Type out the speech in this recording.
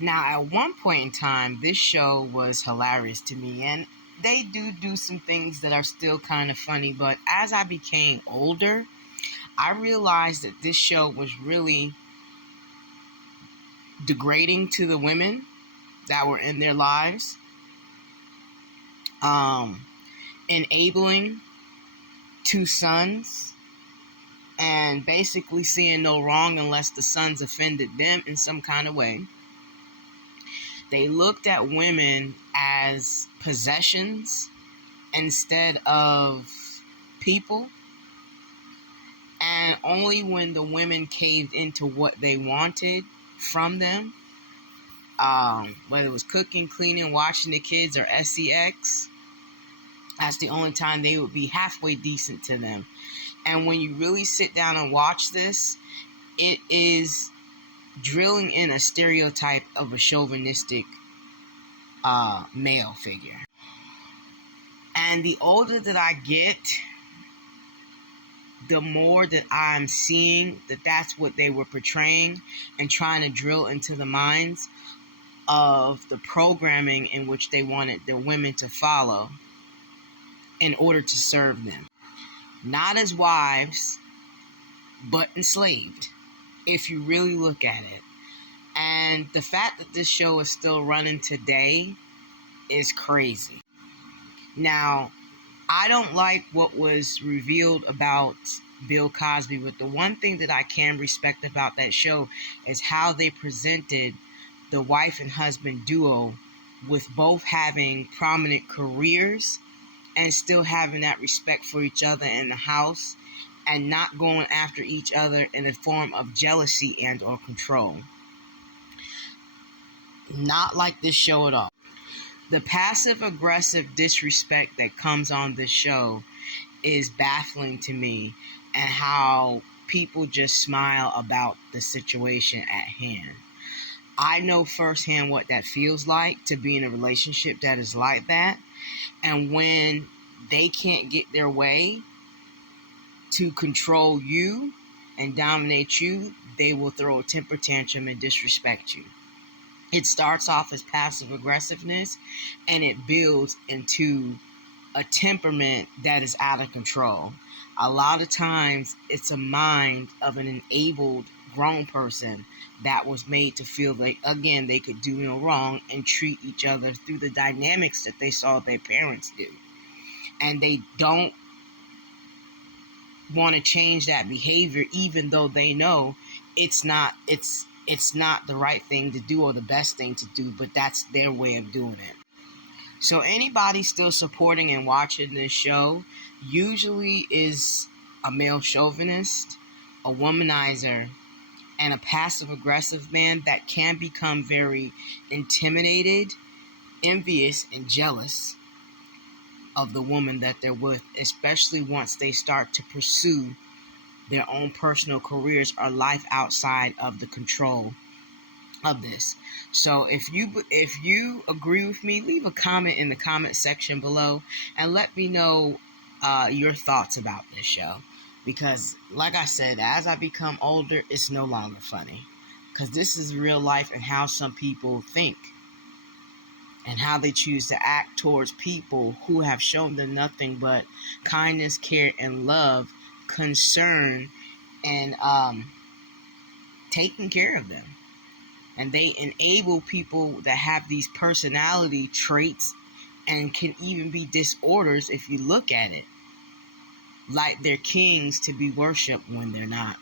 Now, at one point in time, this show was hilarious to me, and they do some things that are still kind of funny, but as I became older, I realized that this show was really degrading to the women that were in their lives, enabling two sons, and basically seeing no wrong unless the sons offended them in some kind of way. They looked at women as possessions instead of people. And only when the women caved into what they wanted from them, whether it was cooking, cleaning, watching the kids, or sex, that's the only time they would be halfway decent to them. And when you really sit down and watch this, it is drilling in a stereotype of a chauvinistic male figure. And the older that I get, the more that I'm seeing that that's what they were portraying and trying to drill into the minds of the programming in which they wanted their women to follow in order to serve them. Not as wives, but enslaved, if you really look at it. And the fact that this show is still running today is crazy. Now, I don't like what was revealed about Bill Cosby, but the one thing that I can respect about that show is how they presented the wife and husband duo with both having prominent careers and still having that respect for each other in the house and not going after each other in a form of jealousy and or control. Not like this show at all. The passive-aggressive disrespect that comes on this show is baffling to me, and how people just smile about the situation at hand. I know firsthand what that feels like to be in a relationship that is like that, and when they can't get their way to control you and dominate you, they will throw a temper tantrum and disrespect you. It starts off as passive aggressiveness and it builds into a temperament that is out of control. A lot of times it's a mind of an enabled grown person that was made to feel like, again, they could do no wrong and treat each other through the dynamics that they saw their parents do. And they don't want to change that behavior, even though they know it's not the right thing to do or the best thing to do, but that's their way of doing it. So anybody still supporting and watching this show usually is a male chauvinist, a womanizer, and a passive-aggressive man that can become very intimidated, envious, and jealous of the woman that they're with, especially once they start to pursue their own personal careers or life outside of the control of this. So if you agree with me, leave a comment in the comment section below and let me know your thoughts about this show. Because like I said, as I become older, it's no longer funny. Because this is real life and how some people think and how they choose to act towards people who have shown them nothing but kindness, care, and love, concern, and taking care of them. And they enable people that have these personality traits and can even be disorders if you look at it, like they're kings to be worshipped when they're not.